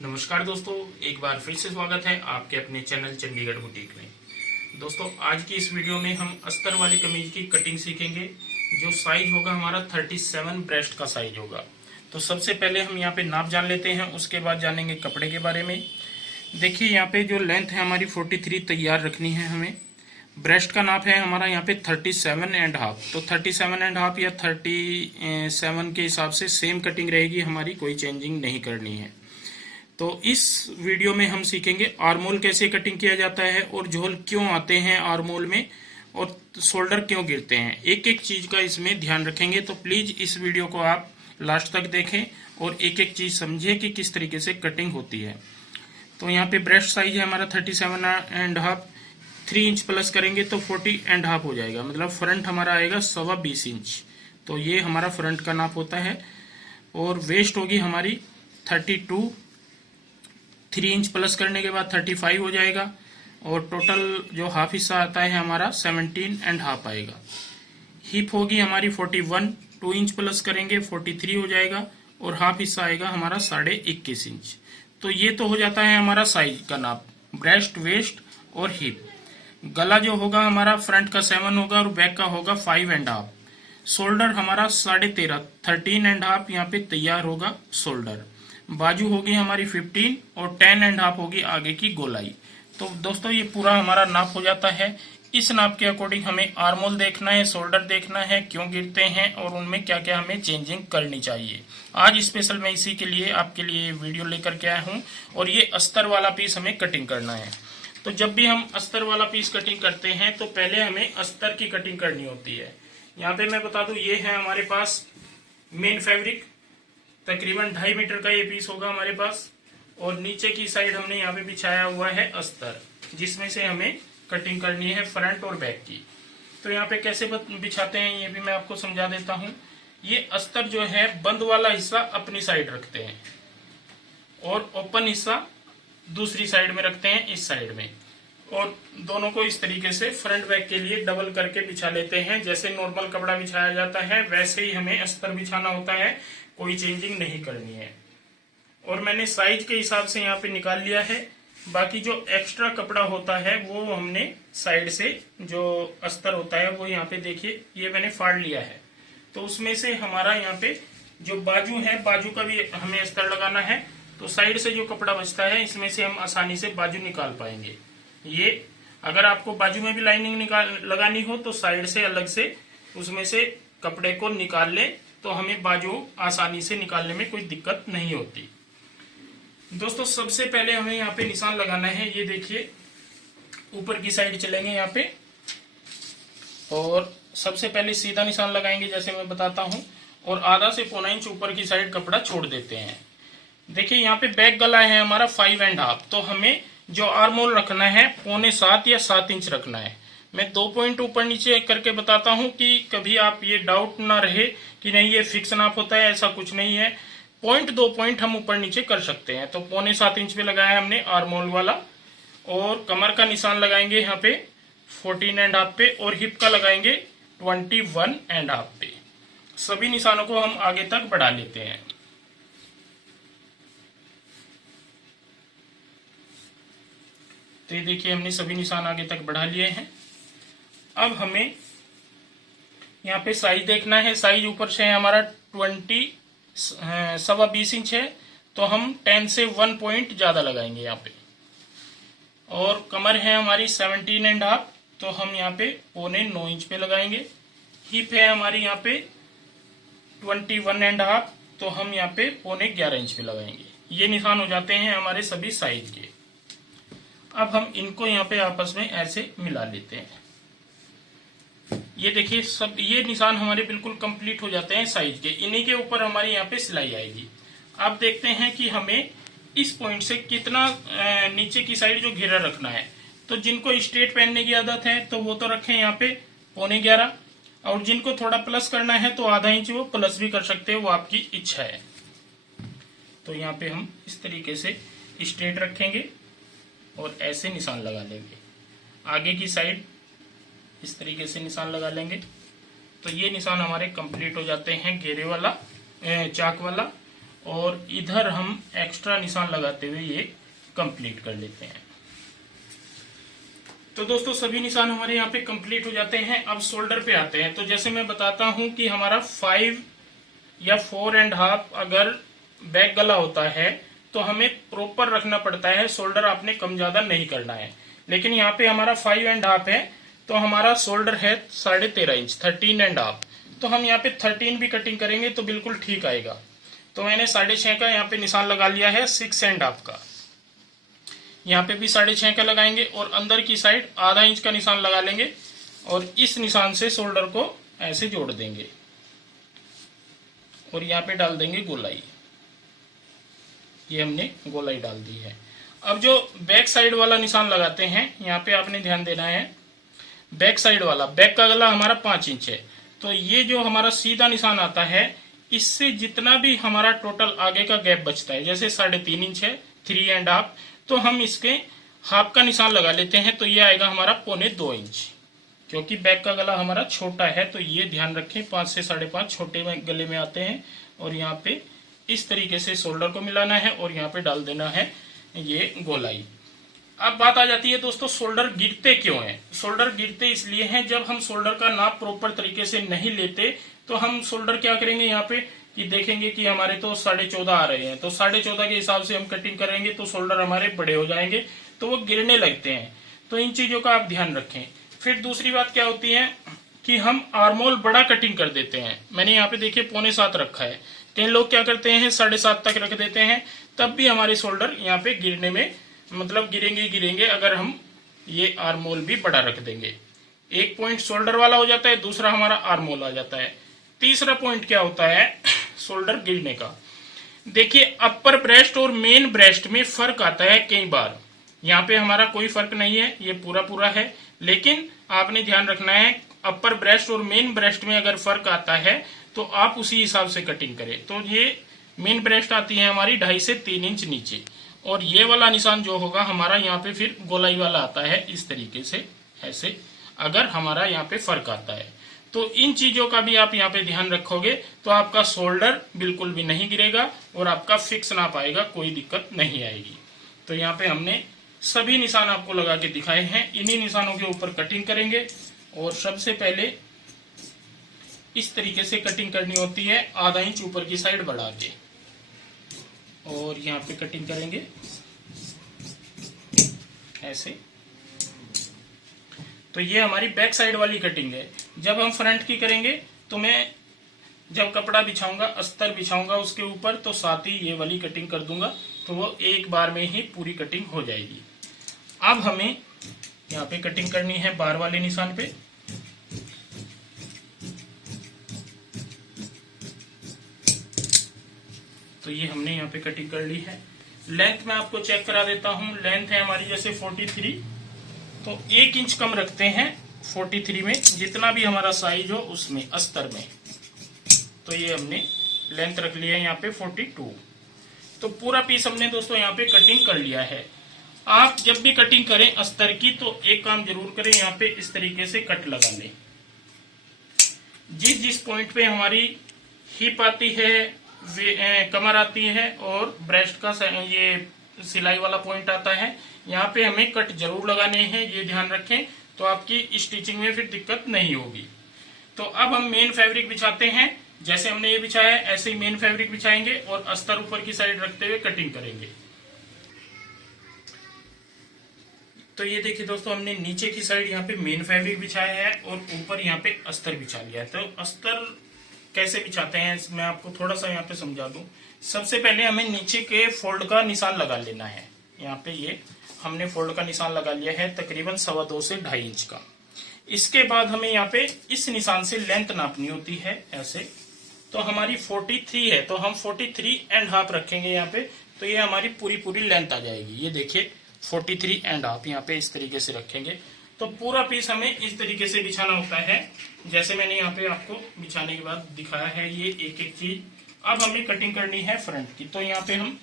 नमस्कार दोस्तों, एक बार फिर से स्वागत है आपके अपने चैनल चंडीगढ़ बुटीक में। दोस्तों, आज की इस वीडियो में हम अस्तर वाली कमीज की कटिंग सीखेंगे। जो साइज होगा हमारा 37 ब्रेस्ट का साइज होगा। तो सबसे पहले हम यहाँ पे नाप जान लेते हैं, उसके बाद जानेंगे कपड़े के बारे में। देखिए, यहाँ पे जो लेंथ है हमारी 43 तैयार रखनी है हमें। ब्रेस्ट का नाप है हमारा यहाँ पे 37.5। तो 37.5 या 37 के हिसाब से सेम कटिंग रहेगी हमारी, कोई चेंजिंग नहीं करनी है। तो इस वीडियो में हम सीखेंगे आर्मोल कैसे कटिंग किया जाता है और झोल क्यों आते हैं आर्मोल में और शोल्डर क्यों गिरते हैं। एक एक चीज का इसमें ध्यान रखेंगे। तो प्लीज इस वीडियो को आप लास्ट तक देखें और एक एक चीज समझें कि किस तरीके से कटिंग होती है। तो यहाँ पे ब्रेस्ट साइज है हमारा 37.5। 3 इंच प्लस करेंगे तो 40.5 हो जाएगा, मतलब फ्रंट हमारा आएगा 20.25 इंच। तो ये हमारा फ्रंट का नाप होता है। और वेस्ट होगी हमारी 32। 3 इंच प्लस करने के बाद 35 हो जाएगा। और टोटल जो हाफ हिस्सा आता है हमारा 17.5 आएगा। हिप होगी हमारी 41। 2 इंच प्लस करेंगे 43 हो जाएगा। और हाफ हिस्सा आएगा हमारा 21.5 इंच। तो ये तो हो जाता है हमारा साइज का नाप, ब्रेस्ट, वेस्ट और हिप। गला जो होगा हमारा फ्रंट का 7 होगा और बैक का होगा 5.5। शोल्डर हमारा 13.5, 13.5 यहाँ पे तैयार होगा शोल्डर। बाजू होगी हमारी 15 और 10.5 होगी आगे की गोलाई। तो दोस्तों, ये पूरा हमारा नाप हो जाता है। इस नाप के अकॉर्डिंग हमें आर्मोल देखना है, शोल्डर देखना है, क्यों गिरते हैं और उनमें क्या क्या हमें चेंजिंग करनी चाहिए। आज स्पेशल मैं इसी के लिए आपके लिए वीडियो लेकर के आया हूँ। और ये अस्तर वाला पीस हमें कटिंग करना है। तो जब भी हम अस्तर वाला पीस कटिंग करते हैं तो पहले हमें अस्तर की कटिंग करनी होती है। यहाँ पे मैं बता दूं, ये है हमारे पास मेन फैब्रिक। तकरीबन 2.5 मीटर का ये पीस होगा हमारे पास। और नीचे की साइड हमने यहाँ पे बिछाया हुआ है अस्तर, जिसमें से हमें कटिंग करनी है फ्रंट और बैक की। तो यहाँ पे कैसे बिछाते हैं ये भी मैं आपको समझा देता हूँ। ये अस्तर जो है बंद वाला हिस्सा अपनी साइड रखते हैं और ओपन हिस्सा दूसरी साइड में रखते हैं, इस साइड में। और दोनों को इस तरीके से फ्रंट बैक के लिए डबल करके बिछा लेते हैं। जैसे नॉर्मल कपड़ा बिछाया जाता है वैसे ही हमें अस्तर बिछाना होता है, कोई चेंजिंग नहीं करनी है। और मैंने साइज के हिसाब से यहाँ पे निकाल लिया है। बाकी जो एक्स्ट्रा कपड़ा होता है वो हमने साइड से, जो अस्तर होता है वो यहाँ पे देखिए ये मैंने फाड़ लिया है। तो उसमें से हमारा यहाँ पे जो बाजू है, बाजू का भी हमें अस्तर लगाना है। तो साइड से जो कपड़ा बचता है इसमें से हम आसानी से बाजू निकाल पाएंगे। ये अगर आपको बाजू में भी लाइनिंग लगानी हो तो साइड से अलग से उसमें से कपड़े को निकाल ले, तो हमें बाजू आसानी से निकालने में कोई दिक्कत नहीं होती। दोस्तों, सबसे पहले हमें यहाँ पे निशान लगाना है। ये देखिए, ऊपर की साइड चलेंगे यहाँ पे और सबसे पहले सीधा निशान लगाएंगे जैसे मैं बताता हूँ। और आधा से पौना इंच ऊपर की साइड कपड़ा छोड़ देते हैं। देखिए, यहाँ पे बैक गला है हमारा 5.5। तो हमें जो आर्मोल रखना है 6.25 या 7 इंच रखना है। मैं 2 पॉइंट ऊपर नीचे करके बताता हूँ कि कभी आप ये डाउट ना रहे कि नहीं ये फिक्स नाप होता है, ऐसा कुछ नहीं है। 2 पॉइंट हम ऊपर नीचे कर सकते हैं। तो 6.25 इंच पे लगाया हमने आर्मोल वाला। और कमर का निशान लगाएंगे यहाँ पे 14.5 पे और हिप का लगाएंगे 21.5 पे। सभी निशानों को हम आगे तक बढ़ा लेते हैं। तो ये देखिए, हमने सभी निशान आगे तक बढ़ा लिए हैं। अब हमें यहाँ पे साइज देखना है। साइज ऊपर से है हमारा 20 इंच है। तो हम 10 से 1 पॉइंट ज्यादा लगाएंगे यहाँ पे। और कमर है हमारी 17.5। तो हम यहाँ पे 8.25 इंच पे लगाएंगे। हिप है हमारी यहाँ पे 21.5। तो हम यहाँ पे 11.25 इंच पे लगाएंगे। ये निशान हो जाते हैं हमारे सभी साइज के। अब हम इनको यहाँ पे आपस में ऐसे मिला लेते हैं। ये देखिए, सब ये निशान हमारे बिल्कुल कंप्लीट हो जाते हैं साइज के। इन्हीं के ऊपर हमारी यहाँ पे सिलाई आएगी। अब देखते हैं कि हमें इस पॉइंट से कितना नीचे की साइड जो घेरा रखना है। तो जिनको स्ट्रेट पहनने की आदत है तो वो तो रखें यहाँ पे 11.25। और जिनको थोड़ा प्लस करना है तो आधा इंच वो प्लस भी कर सकते हैं, वो आपकी इच्छा है। तो यहाँ पे हम इस तरीके से स्ट्रेट रखेंगे और ऐसे निशान लगा लेंगे। आगे की साइड इस तरीके से निशान लगा लेंगे। तो ये निशान हमारे कंप्लीट हो जाते हैं घेरे वाला, चाक वाला। और इधर हम एक्स्ट्रा निशान लगाते हुए ये कंप्लीट कर लेते हैं। तो दोस्तों सभी निशान हमारे यहाँ पे कंप्लीट हो जाते हैं। अब शोल्डर पे आते हैं। तो जैसे मैं बताता हूं कि हमारा 5 या 4.5 अगर बैक गला होता है तो हमें प्रॉपर रखना पड़ता है, शोल्डर आपने कम ज्यादा नहीं करना है। लेकिन यहाँ पे हमारा 5.5 है तो हमारा शोल्डर है 13.5 इंच, 13.5। तो हम यहाँ पे 13 भी कटिंग करेंगे तो बिल्कुल ठीक आएगा। तो मैंने 6.5 का यहाँ पे निशान लगा लिया है 6.5 का। यहाँ पे भी 6.5 का लगाएंगे और अंदर की साइड आधा इंच का निशान लगा लेंगे और इस निशान से शोल्डर को ऐसे जोड़ देंगे और यहाँ पे डाल देंगे गोलाई। ये हमने गोलाई डाल दी है। अब जो बैक साइड वाला निशान लगाते हैं, यहाँ पे आपने ध्यान देना है, बैक साइड वाला, बैक का गला हमारा 5 इंच है। तो ये जो हमारा सीधा निशान आता है, इससे जितना भी हमारा टोटल आगे का गैप बचता है, जैसे 3.5 इंच है, 3.5, तो हम इसके हाफ का निशान लगा लेते हैं। तो ये आएगा हमारा 2.25 इंच, क्योंकि बैक का गला हमारा छोटा है। तो ये ध्यान रखें, 5 से 5.5 छोटे गले में आते हैं। और यहाँ पे इस तरीके से शोल्डर को मिलाना है और यहाँ पे डाल देना है ये गोलाई। अब बात आ जाती है दोस्तों, शोल्डर गिरते क्यों हैं? शोल्डर गिरते इसलिए हैं, जब हम शोल्डर का नाप प्रॉपर तरीके से नहीं लेते तो हम शोल्डर क्या करेंगे, यहाँ पे कि देखेंगे कि हमारे तो 14.5 आ रहे हैं, तो 14.5 के हिसाब से हम कटिंग करेंगे तो शोल्डर हमारे बड़े हो जाएंगे, तो वो गिरने लगते हैं। तो इन चीजों का आप ध्यान रखें। फिर दूसरी बात क्या होती है कि हम आर्मोल बड़ा कटिंग कर देते हैं। मैंने यहाँ पे देखिए 6.25 रखा है, कई लोग क्या करते हैं 7.5 तक रख देते हैं, तब भी हमारे शोल्डर यहाँ पे गिरने में मतलब गिरेंगे अगर हम ये आर्मोल भी बड़ा रख देंगे। एक पॉइंट शोल्डर वाला हो जाता है, दूसरा हमारा आर्मोल आ जाता है। तीसरा पॉइंट क्या होता है शोल्डर गिरने का, देखिए अपर ब्रेस्ट और मेन ब्रेस्ट में फर्क आता है कई बार। यहाँ पे हमारा कोई फर्क नहीं है, ये पूरा पूरा है, लेकिन आपने ध्यान रखना है अपर ब्रेस्ट और मेन ब्रेस्ट में अगर फर्क आता है तो आप उसी हिसाब से कटिंग करें। तो ये मेन ब्रेस्ट आती है हमारी 2.5 से 3 इंच नीचे, और ये वाला निशान जो होगा हमारा यहाँ पे फिर गोलाई वाला आता है इस तरीके से, ऐसे अगर हमारा यहाँ पे फर्क आता है। तो इन चीजों का भी आप यहाँ पे ध्यान रखोगे तो आपका शोल्डर बिल्कुल भी नहीं गिरेगा और आपका फिक्स नाप आएगा, कोई दिक्कत नहीं आएगी। तो यहाँ पे हमने सभी निशान आपको लगा के दिखाए हैं, इन्हीं निशानों के ऊपर कटिंग करेंगे। और सबसे पहले इस तरीके से कटिंग करनी होती है, आधा इंच ऊपर की साइड बढ़ा के, और यहाँ पे कटिंग करेंगे ऐसे। तो ये हमारी बैक साइड वाली कटिंग है। जब हम फ्रंट की करेंगे तो मैं जब कपड़ा बिछाऊंगा, अस्तर बिछाऊंगा उसके ऊपर, तो साथ ही ये वाली कटिंग कर दूंगा, तो वो एक बार में ही पूरी कटिंग हो जाएगी। अब हमें यहाँ पे कटिंग करनी है बार वाले निशान पे। तो ये हमने यहाँ पे कटिंग कर ली है। लेंथ मैं आपको चेक करा देता हूँ। लेंथ है हमारी जैसे 43, तो 1 इंच कम रखते हैं 43 में, जितना भी हमारा साइज हो उसमें अस्तर में। तो ये हमने लेंथ रख लिया है यहाँ पे 42। तो पूरा पीस हमने दोस्तों यहाँ पे कटिंग कर लिया है। आप जब भी कटिंग करें अस्तर की तो एक काम जरूर करें, यहाँ पे इस तरीके से कट लगा लें। जिस जिस पॉइंट पे हमारी हिप आती है, कमर आती है और ब्रेस्ट का ये सिलाई वाला पॉइंट आता है, यहाँ पे हमें कट जरूर लगाने हैं, ये ध्यान रखें, तो आपकी स्टिचिंग में फिर दिक्कत नहीं होगी। तो अब हम मेन फैब्रिक बिछाते हैं। जैसे हमने ये बिछाया है ऐसे ही मेन फैब्रिक बिछाएंगे और अस्तर ऊपर की साइड रखते हुए कटिंग करेंगे। तो ये देखिए दोस्तों, हमने नीचे की साइड यहाँ पे मेन फैब्रिक बिछाया है और ऊपर यहाँ पे अस्तर बिछा लिया है। तो अस्तर कैसे बिछाते हैं मैं आपको थोड़ा सा यहाँ पे समझा दूं। सबसे पहले हमें नीचे के फोल्ड का निशान लगा लेना है। यहाँ पे ये हमने फोल्ड का निशान लगा लिया है तकरीबन 2.25 से 2.5 इंच का। इसके बाद हमें यहाँ पे इस निशान से लेंथ नापनी होती है ऐसे। तो हमारी 43 है तो हम 43.5 रखेंगे यहाँ पे, तो ये हमारी पूरी लेंथ आ जाएगी। ये देखिए 43.5 यहाँ पे इस तरीके से रखेंगे। तो पूरा पीस हमें इस तरीके से बिछाना होता है, जैसे मैंने यहाँ पे आपको बिछाने के बाद दिखाया है ये एक एक चीज। अब हमें कटिंग करनी है फ्रंट की। तो यहाँ पे हम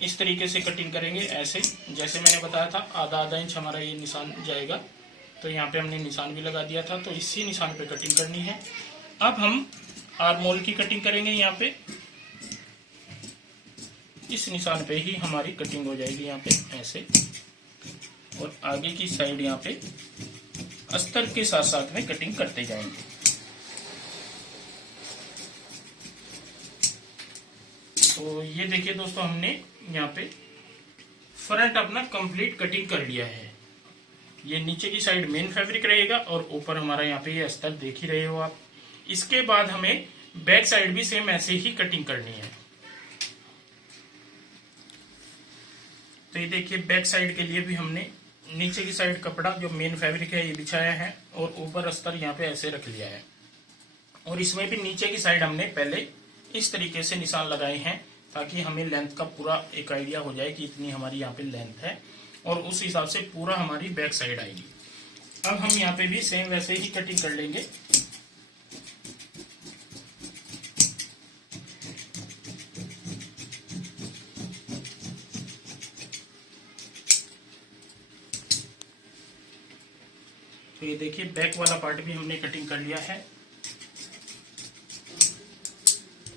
इस तरीके से कटिंग करेंगे ऐसे, जैसे मैंने बताया था आधा इंच हमारा ये निशान जाएगा। तो यहाँ पे हमने निशान भी लगा दिया था, तो इसी निशान पे कटिंग करनी है। अब हम आर्मोल की कटिंग करेंगे यहाँ पे। इस निशान पे ही हमारी कटिंग हो जाएगी यहाँ पे ऐसे, और आगे की साइड यहाँ पे अस्तर के साथ साथ में कटिंग करते जाएंगे। तो ये देखिए दोस्तों, हमने यहाँ पे फ्रंट अपना कंप्लीट कटिंग कर लिया है। ये नीचे की साइड मेन फैब्रिक रहेगा और ऊपर हमारा यहाँ पे ये अस्तर देख ही रहे हो आप। इसके बाद हमें बैक साइड भी सेम ऐसे ही कटिंग करनी है। तो ये देखिए, बैक साइड के लिए भी हमने नीचे की साइड कपड़ा जो मेन फैब्रिक है ये बिछाया है और ऊपर अस्तर यहाँ पे ऐसे रख लिया है। और इसमें भी नीचे की साइड हमने पहले इस तरीके से निशान लगाए हैं ताकि हमें लेंथ का पूरा एक आइडिया हो जाए कि इतनी हमारी यहाँ पे लेंथ है, और उस हिसाब से पूरा हमारी बैक साइड आएगी। अब हम यहाँ पे भी सेम वैसे ही कटिंग कर लेंगे। तो ये देखिए, बैक वाला पार्ट भी हमने कटिंग कर लिया है।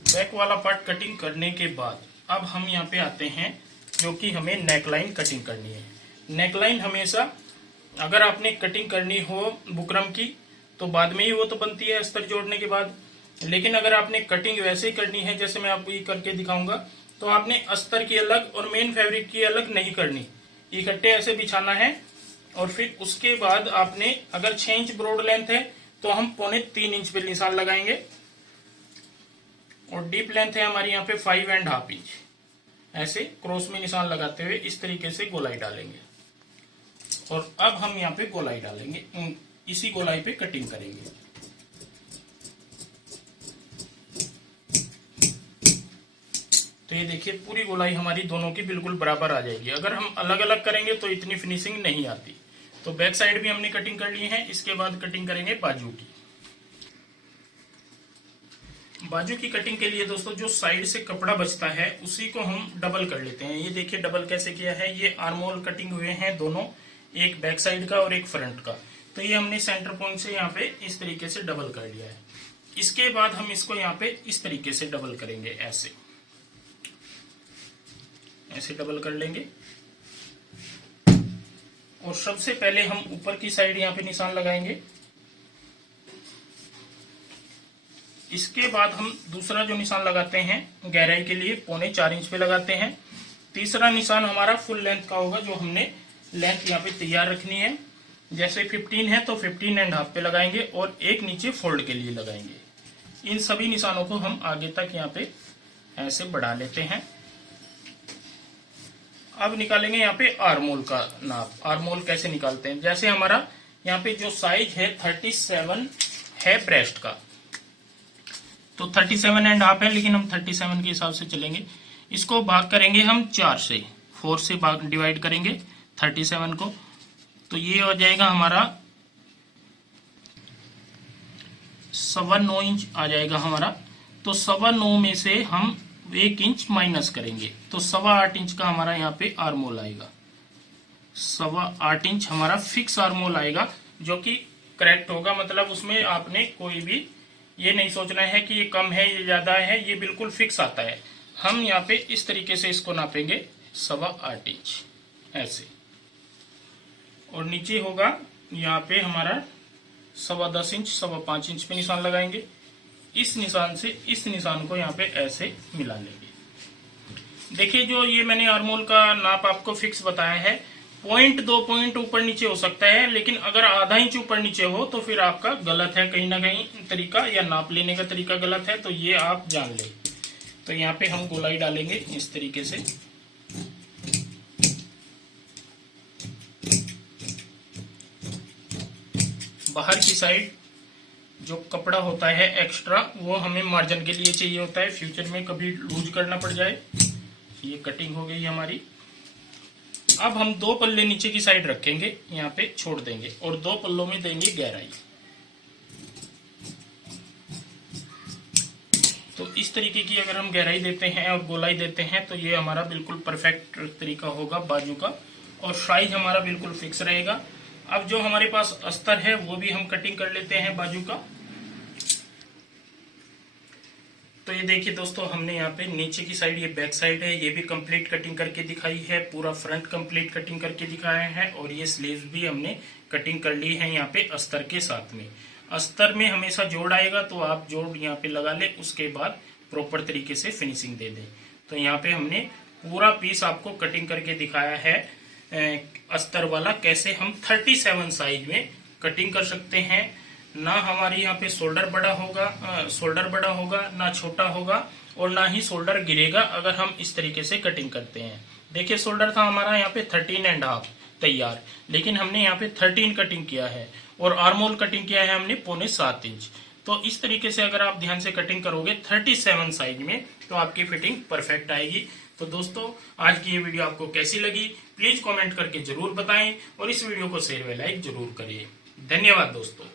बैक वाला पार्ट कटिंग करने के बाद अब हम यहाँ पे आते हैं जो कि हमें नेकलाइन कटिंग करनी है। नेकलाइन हमेशा अगर आपने कटिंग करनी हो बुकरम की तो बाद में ही वो तो बनती है अस्तर जोड़ने के बाद, लेकिन अगर आपने कटिंग वैसे ही करनी है जैसे मैं आपको ये करके दिखाऊंगा, तो आपने अस्तर की अलग और मेन फैब्रिक की अलग नहीं करनी, इकट्ठे ऐसे बिछाना है। और फिर उसके बाद आपने अगर 6 इंच ब्रॉड लेंथ है तो हम 3.25 इंच पे निशान लगाएंगे, और डीप लेंथ है हमारी यहाँ पे 5.5 इंच। ऐसे क्रॉस में निशान लगाते हुए इस तरीके से गोलाई डालेंगे, और अब हम यहाँ पे गोलाई डालेंगे, इसी गोलाई पे कटिंग करेंगे। तो ये देखिए, पूरी गोलाई हमारी दोनों की बिल्कुल बराबर आ जाएगी। अगर हम अलग अलग करेंगे तो इतनी फिनिशिंग नहीं आती। तो बैक साइड भी हमने कटिंग कर ली है। इसके बाद कटिंग करेंगे बाजू की। बाजू की कटिंग के लिए दोस्तों जो साइड से कपड़ा बचता है उसी को हम डबल कर लेते हैं। ये देखिए डबल कैसे किया है। ये आर्म होल कटिंग हुए हैं दोनों, एक बैक साइड का और एक फ्रंट का। तो ये हमने सेंटर पॉइंट से यहाँ पे इस तरीके से डबल कर लिया है। इसके बाद हम इसको यहाँ पे इस तरीके से डबल करेंगे, ऐसे ऐसे डबल कर लेंगे। और सबसे पहले हम ऊपर की साइड यहाँ पे निशान लगाएंगे। इसके बाद हम दूसरा जो निशान लगाते हैं गहराई के लिए 3.25 इंच पे लगाते हैं। तीसरा निशान हमारा फुल लेंथ का होगा, जो हमने लेंथ यहाँ पे तैयार रखनी है। जैसे 15 है तो 15.5 पे लगाएंगे और एक नीचे फोल्ड के लिए लगाएंगे। इन सभी निशानों को हम आगे तक यहाँ पे ऐसे बढ़ा लेते हैं। अब निकालेंगे यहाँ पे आर्मोल का नाप। आर्मोल कैसे निकालते हैं, जैसे हमारा यहाँ पे जो साइज है 37 है ब्रेस्ट का, तो 37.5 है, लेकिन हम 37 के हिसाब से चलेंगे। इसको भाग करेंगे हम 4 से, 4 से भाग डिवाइड करेंगे 37 को, तो ये हो जाएगा हमारा 9.25 इंच आ जाएगा हमारा। तो 9.25 में से हम 1 इंच माइनस करेंगे, तो 8.25 इंच का हमारा यहाँ पे आर्मोल आएगा। 8.25 इंच हमारा फिक्स आर्मोल आएगा, जो कि करेक्ट होगा। मतलब उसमें आपने कोई भी ये नहीं सोचना है कि ये कम है ये ज्यादा है, ये बिल्कुल फिक्स आता है। हम यहाँ पे इस तरीके से इसको नापेंगे 8.25 इंच ऐसे, और नीचे होगा यहाँ पे हमारा 10.25 इंच, 5.25 इंच पे निशान लगाएंगे। इस निशान से इस निशान को यहाँ पे ऐसे मिला लेंगे। देखिए जो ये मैंने आर्मोल का नाप आपको फिक्स बताया है, 2 पॉइंट ऊपर नीचे हो सकता है, लेकिन अगर आधा इंच ऊपर नीचे हो तो फिर आपका गलत है, कहीं ना कहीं तरीका या नाप लेने का तरीका गलत है, तो ये आप जान ले। तो यहाँ पे हम गोलाई डालेंगे इस तरीके से। बाहर की साइड जो कपड़ा होता है एक्स्ट्रा, वो हमें मार्जिन के लिए चाहिए होता है, फ्यूचर में कभी लूज करना पड़ जाए। ये कटिंग हो गई हमारी। अब हम 2 पल्ले नीचे की साइड रखेंगे, यहाँ पे छोड़ देंगे और 2 पल्लों में देंगे गहराई। तो इस तरीके की अगर हम गहराई देते हैं और गोलाई देते हैं तो ये हमारा बिल्कुल परफेक्ट तरीका होगा बाजू का, और साइज हमारा बिल्कुल फिक्स रहेगा। अब जो हमारे पास अस्तर है वो भी हम कटिंग कर लेते हैं बाजू का। तो ये देखिए दोस्तों, हमने यहाँ पे नीचे की साइड, ये बैक साइड है, ये भी कंप्लीट कटिंग करके दिखाई है, पूरा फ्रंट कंप्लीट कटिंग करके दिखाया है, और ये स्लीव्स भी हमने कटिंग कर ली है यहाँ पे अस्तर के साथ में। अस्तर में हमेशा जोड़ आएगा, तो आप जोड़ यहाँ पे लगा ले, उसके बाद प्रॉपर तरीके से फिनिशिंग दे दें। तो यहाँ पे हमने पूरा पीस आपको कटिंग करके दिखाया है अस्तर वाला, कैसे हम 37 साइज में कटिंग कर सकते हैं। ना हमारे यहाँ पे शोल्डर बड़ा होगा, ना छोटा होगा, और ना ही शोल्डर गिरेगा अगर हम इस तरीके से कटिंग करते हैं। देखिए, शोल्डर था हमारा यहाँ पे 13.5 तैयार, लेकिन हमने यहाँ पे 13 कटिंग किया है, और आर्म होल कटिंग किया है हमने 6.25 इंच। तो इस तरीके से अगर आप ध्यान से कटिंग करोगे 37 साइज में, तो आपकी फिटिंग परफेक्ट आएगी। तो दोस्तों, आज की ये वीडियो आपको कैसी लगी प्लीज कमेंट करके जरूर बताएं, और इस वीडियो को शेयर व लाइक जरूर करिए। धन्यवाद दोस्तों।